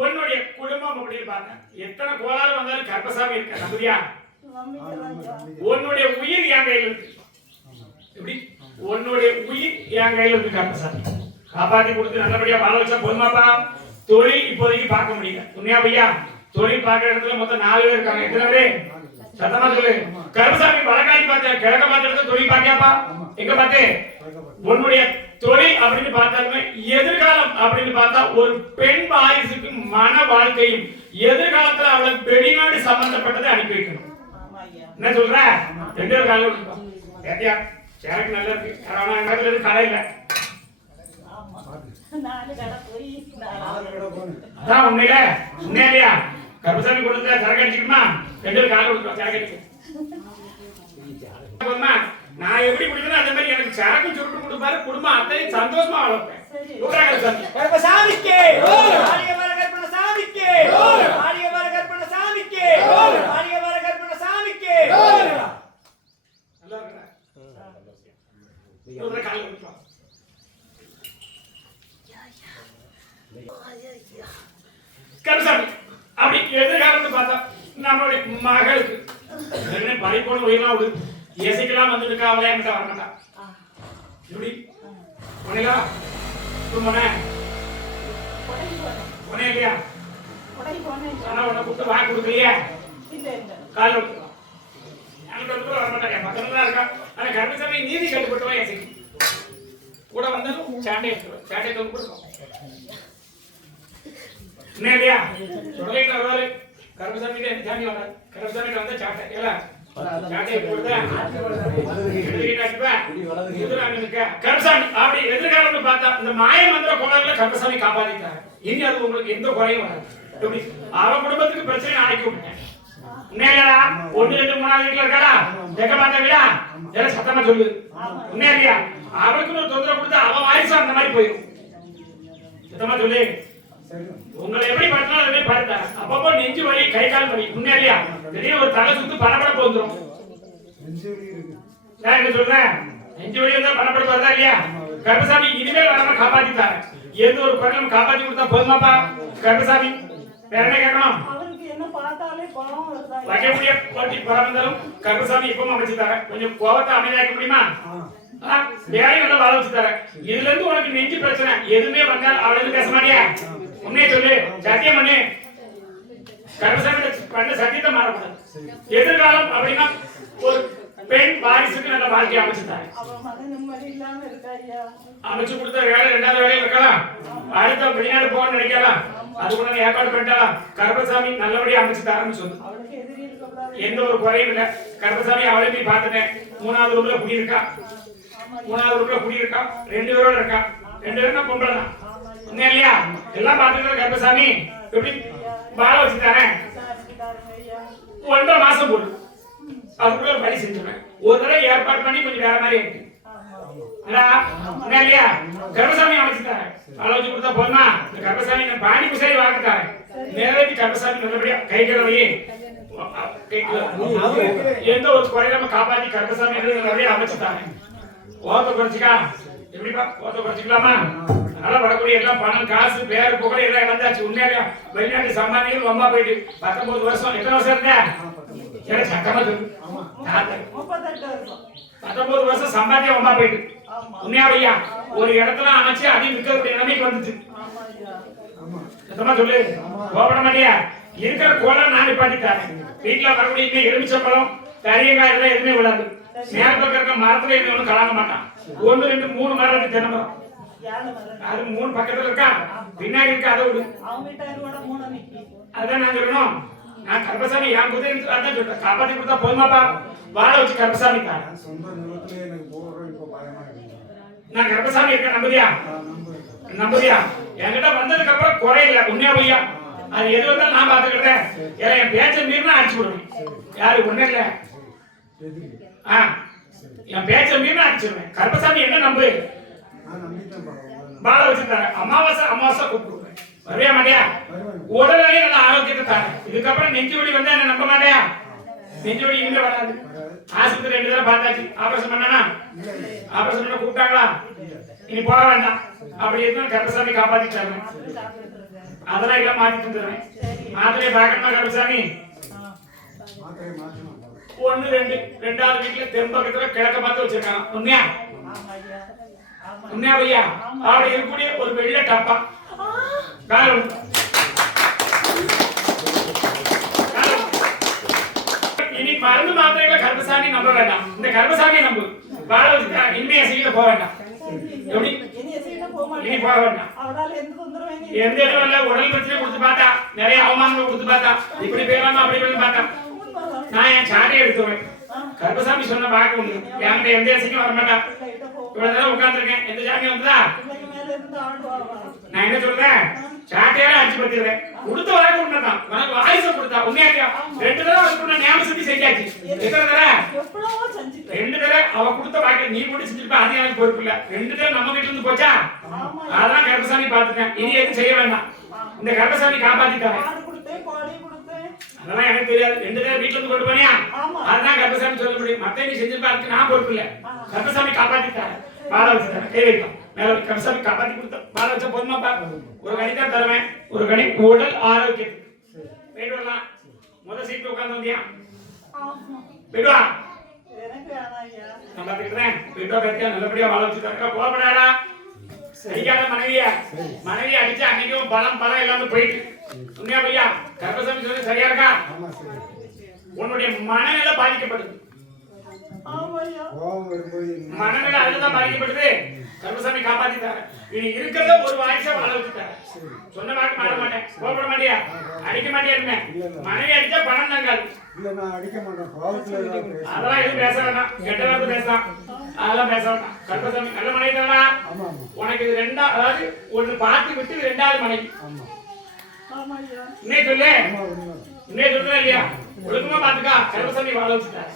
உன்னுடைய குடும்பம் அப்படி பாருங்க. எத்தனை கோளாறு வந்தாலும் கருப்பசாமி இருக்க நம்புறியா? உன்னுடைய உயிர் என் கையில் இருக்கு. எப்படி? உன்னுடைய உயிர் என் கையில் இருக்கு. கருப்பசாமி காப்பாத்தி கொடுத்து நல்லபடியா வாழ வச்சா போதுமாப்பா? தொழில் இப்போதைக்கு பார்க்க முடியல. உண்மையா பையா? தொழில் பார்க்குற இடத்துல மொத்தம் 4 பேர் இருக்காங்க. எத்தனை பேர்? சத்தமா சொல்லு. கருப்பசாமி வழக்காடி பார்த்த கிழக்க பார்த்த தொழில் பாக்கியாப்பா எங்க பார்த்து உன்னுடைய தொழில் அப்படின்னு பார்த்தாலுமே எதிர்காலம் அப்படின்னு பார்த்தா ஒரு பெண் வாரிசுக்கு மன வாழ்க்கையும் எதிர்காலத்துல அவளுக்கு வெளிநாடு சம்பந்தப்பட்டதை அனுப்பி வைக்கணும். என்ன சொல்ற? ரெண்டு காலம் ஏத்தியா சேரக்கு நல்லா இருக்கு. கரோனா நேரத்துல கடை இல்ல. அதான் உண்மையிலையா கருப்பசாமி கொடுத்த சரக்கு அடிச்சுக்கணுமா? ரெண்டு காலம் கொடுத்துருவோம் சரக்கு அடிச்சு. நான் எப்படி குடிக்கணும் அதே மாதிரி எனக்கு சரக்கு சுருட்டு கொடுப்பாரு. குடும்பம் அத்தையும் சந்தோஷமா வளர்ப்பேன். கருப்பசாமிக்கு ஆரியவர கருப்பணசாமிக்கு ஆரியவர கருப்பணசாமிக்கு ஆரியவர கருப்பணசாமிக்கு நல்லா இருக்கா? ஒரு காலம் கொடுப்போம். கருப்பசாமி அப்படி எதிர்காலம்னு பார்த்தா நம்மளுடைய மகளுக்கு பறிப்போன உயிரெல்லாம் விடு இசைக்கெல்லாம் வந்துருக்கா அவளே என்கிட்ட வரமாட்டா. இப்படி உனையா போனே இல்லையா? ஆனா உன்னை கூப்பிட்டு வாங்கி கொடுக்கலையே காலில் விட்டுருவான். எனக்கு வந்து வரமாட்டா. என் பக்கத்துல தான் இருக்கா. ஆனா கருப்பசாமி நீதி கட்டுப்பட்டுவா இசைக்கு கூட வந்தாலும் சாட்டை எடுத்துருவேன். சாட்டை தொங்க கொடுக்கும் என்ன இல்லையா? சொல்லிட்டு வருவாரு கருப்பசாமி சாமி வராது. கருப்பசாமி வந்தா சாட்டை இல்ல சாட்டையை போடுத கருப்பசாமி அப்படி எதிர்காலம்னு பார்த்தா இந்த மாய மந்திர கோளாறுல கருப்பசாமி காப்பாத்திட்டாரு. இனி அது உங்களுக்கு எந்த குறையும் வராது. அவன் குடும்பத்துக்கு பிரச்சனை நாளைக்கு விட்டுட்டேன். உண்மையா? 1 2 3 வீட்டுல இருக்காளா? தெக்க பார்த்தாவியா? எல்லாம் சத்தமா சொல்லு. உண்மையா? அவளுக்கு ஒரு தொந்தரவு கொடுத்து அவன் வாரிசு அந்த மாதிரி போயிடும். சத்தமா சொல்லு. உங்களை எப்படி படுத்தா அதே படுத்தா அப்பப்போ நெஞ்சு வலி கை கால் வலி உண்மையா? திடீர்னு ஒரு தலை சுத்து படபடப்பு வந்துடும். நான் என்ன சொல்றேன்? நெஞ்சு வலி வந்தா படபடப்பு வருதா இல்லையா? கருப்பசாமி இனிமேல் வராம காப்பாத்திட்டாரு. எந்த ஒரு படம் காப்பாத்தி கொடுத்தா போதுமாப்பா? கருப்பசாமி வேற என்ன கேட்கணும்? வைக்கக்கூடிய போட்டி பரவந்தாலும் கருப்பசாமி இப்பவும் அமைச்சுட்டாரு. கொஞ்சம் கோவத்தை அமைதியாக்க முடியுமா? வேலையும் நல்லா வாழ வச்சுட்டாரு. இதுல இருந்து உனக்கு நெஞ்சு பிரச்சனை எதுவுமே வந்தால் அவளுக்கு பேச மாட்டியா? உண்மையை சொல்லு. சத்தியம் பண்ணு. கருப்பசாமி பண்ண சத்தியத்தை மாறக்கூடாது. எதிர்காலம் அப்படின்னா ஒரு பெண் வாரிசுக்கு நல்ல வாழ்க்கையை அமைச்சுட்டாரு. அமைச்சு கொடுத்த வேலை 2வது வேலையில் இருக்கலாம். அடுத்த வெளிநாடு போக நினைக்கலாம். அது கூட ஏற்பாடு பண்ணிட்டாலாம். கருப்பசாமி நல்லபடியா அமைச்சுட்டாருன்னு சொல்லு. எந்த ஒரு குறையும் இல்ல. கருப்பசாமி அவளை போய் பார்த்துட்டேன். 3வது ரூம்ல குடியிருக்கா. 3வது ரூம்ல குடியிருக்கா. 2 பேரோட இருக்கா. 2 பேருமே பொம்பளை தான். உண்மையா இல்லையா? எல்லாம் பார்த்துட்டு கருப்பசாமி எப்படி வாழ வச்சுட்டாரே. 1.5 மாசம் போடு. அதுக்குள்ள பணி செஞ்சுருவேன். ஒரு தடவை ஏற்பாடு பண்ணி கொஞ்சம் வேற மாதிரி இருக்கு. இல்லையா? கருப்பசாமி அமைச்சுட்டாரு. ஆலோசனை கொடுத்தா போதுமா? இந்த கருப்பசாமி பாணி குசாரி வாக்குத்தாரு. நேரடி கருப்பசாமி நல்லபடியா கை கலவையே எந்த ஒரு குறையிலாம காப்பாத்தி கருப்பசாமி நல்லபடியா அமைச்சுட்டாங்க. ஓத்த குறைச்சிக்கா எப்படிப்பா? ஓத்த குறைச்சிக்கலாமா? நல்லா வரக்கூடிய எல்லாம் பணம் காசு பேர் புகழ் எல்லாம் இழந்தாச்சு. உண்மையா வெளிநாட்டு சம்பாதிகள் ரொம்ப போயிட்டு 19 வருஷம். எத்தனை வருஷம் இருந்த? சக்கமா சொல்லு. 19 வருஷம் சம்பாதிக்க ரொம்ப போயிட்டு. உண்மையா ஐயா? ஒரு இடத்துல அமைச்சு அதையும் விற்கக்கூடிய நிலைமைக்கு வந்துச்சு. சத்தமா சொல்லு. கோபட மாட்டியா? இருக்கிற கோலை நான் நிப்பாட்டிட்டாரு. வீட்டுல வரக்கூடிய எலுமிச்சம்பழம் கரியங்காய் எல்லாம் எதுவுமே விடாது. நேரத்தில் இருக்க மரத்துல எதுவும் ஒன்றும் கலாங்க மாட்டான். 1 2 3 மரம் இருக்கு. தென்னை மரம் அது 3 பக்கத்துல இருக்கா. பின்னாடி இருக்கா. அதை விடு. அதான் நான் சொல்லணும். நான் கருப்பசாமி என் குதிரை அதான் சொல்றேன். காப்பாத்தி கொடுத்தா போதுமாப்பா? வாழ வச்சு கருப்பசாமி தான். நான் கருப்பசாமி இருக்க நம்புறியா? என்கிட்ட வந்ததுக்கு அப்புறம் குறையில. உண்மையா பொய்யா? அது எது வந்தாலும் நான் பாத்துக்கிட்டேன். என் பேச்ச மீறினா அடிச்சு விடுவேன். யாரு? ஒண்ணு இல்ல. என் பேச்ச மீறினா அடிச்சிருவேன். கருப்பசாமி என்ன நம்பு? வாழ வச்சுட்டாரு. அமாவாசை கூப்பிடுவேன். வரவே மாட்டியா? உடல்நிலை நல்ல ஆரோக்கியத்தை தாரு. இதுக்கப்புறம் நெஞ்சு வலி வந்தா என்ன நம்ப மாட்டியா? நெஞ்சு வலி இனிமே வராது. ஆஸ்பத்திரி 2 தடவை பார்த்தாச்சு. ஆபரேஷன் பண்ணனா? ஆபரேஷன் பண்ண கூப்பிட்டாங்களா? இனி போக வேண்டாம். அப்படி இருந்தாலும் கருப்பசாமி காப்பாத்தி தருவேன். அதெல்லாம் எல்லாம் மாத்தி தந்துடுவேன். மாத்திரையை பார்க்கணுமா கருப்பசாமி? 1 2 2வது வீட்டுல தென்பக்கத்துல கிழக்க பார்த்து வச்சிருக்காங்க. உண்மையா? உண்மையா ஐயா? அப்படி இருக்கக்கூடிய ஒரு வெள்ளை டப்பா இனி வேண்டாம். இந்த கருப்பசாமியை நம்பு. வாழ வச்சுட்டா இனிமே சீக்கிரம் போக வேண்டாம். எப்படி இனி போக வேண்டாம். எந்த இடத்துல இல்ல, உடல் பிரச்சனை கொடுத்து பார்த்தா, நிறைய அவமானங்கள் கொடுத்து பார்த்தா, இப்படி போயிடலாமா அப்படி போயிடலாம் பார்த்தா, நான் என் சாரியை எடுத்துவேன். கருப்பசாமி சொன்ன பார்க்க முடியும். என்கிட்ட எந்த சீக்கிரம் வர மாட்டா. இவ்வளவு நேரம் உட்கார்ந்துருக்கேன், எந்த சாமி வந்ததா? நான் என்ன சொல்றேன், சாட்டையால அடிச்சு பத்திடுறேன். கொடுத்த வரைக்கும் உண்மைதான். உனக்கு வாய்ஸை கொடுத்தா உண்மையா 2 தடவை அதுக்குள்ள ஞாபகம் சுத்தி செஞ்சாச்சு. எத்தனை தடவை? 2 தடவை அவ கொடுத்த வாய்க்கு நீ மட்டும் செஞ்சிருப்ப. அது எனக்கு பொறுப்பு இல்ல. 2 தடவை நம்ம கிட்ட இருந்து போச்சா? அதான் கருப்பசாமி பார்த்துட்டேன். இனி எதுவும் செய்ய வேண்டாம். இந்த கருப்பசாமி காப்பாத்திட்டாங்க. அதெல்லாம் எனக்கு தெரியாது. 2 தடவை வீட்டுல இருந்து கொண்டு போனியா? அதுதான் கருப்பசாமி சொல்ல முடியும். மத்த நீ செஞ்சிருப்பா, அதுக்கு நான் பொறுப்பு இல்ல. கருப்பசாமி காப்பாத்திட்டாங்க. பால வச்சுட்டாங்க. கை வைக்கும். கருப்பசாமி காப்பாத்தி கொடுத்த பால வச்ச போதுமாப்பா. ஒரு கணிதான் தருவேன். ஒரு கணி உடல் ஆரோக்கியத்துக்கு போயிட்டு வரலாம். முதல் சீட்டு உட்கார்ந்து வந்தியா? போயிட்டு வா. நான் பாத்துக்கிறேன். போயிட்டு கட்டியா நல்லபடியா வாழ வச்சுட்டாங்க. போகப்படாடா. அடிக்காத மனைவிய அடிச்சு அன்னைக்கும் பலம் இல்லாம போயிட்டு உண்மையா பையா? கருப்பசாமி சொல்லி சரியா இருக்கா? உன்னுடைய மனநிலை பாதிக்கப்படுது. மனநிலை அதுதான் பாதிக்கப்படுது. கருப்பசாமி காப்பாத்திட்டாரு. இனி இருக்கிறத ஒரு வாய்ஸா வாழ வச்சுட்டாரு. சொன்ன வாக்கு மாற மாட்டேன். கோபப்பட மாட்டியா? அடிக்க மாட்டியா? மனைவி அடிச்சா பணம் தங்காது. அதெல்லாம் எதுவும் பேச வேண்டாம். கெட்ட வார்த்தை பேசலாம். அதெல்லாம் பேச வேண்டாம். கருப்பசாமி நல்ல மனைவி தானா? உனக்கு இது அதாவது ஒண்ணு பார்த்து விட்டு 2வது மனைவி. இன்னே சொல்லு. இன்னே சொல்றேன் இல்லையா? ஒழுக்கமா பாத்துக்கா. கருப்பசாமி வாழ வச்சுட்டாரு.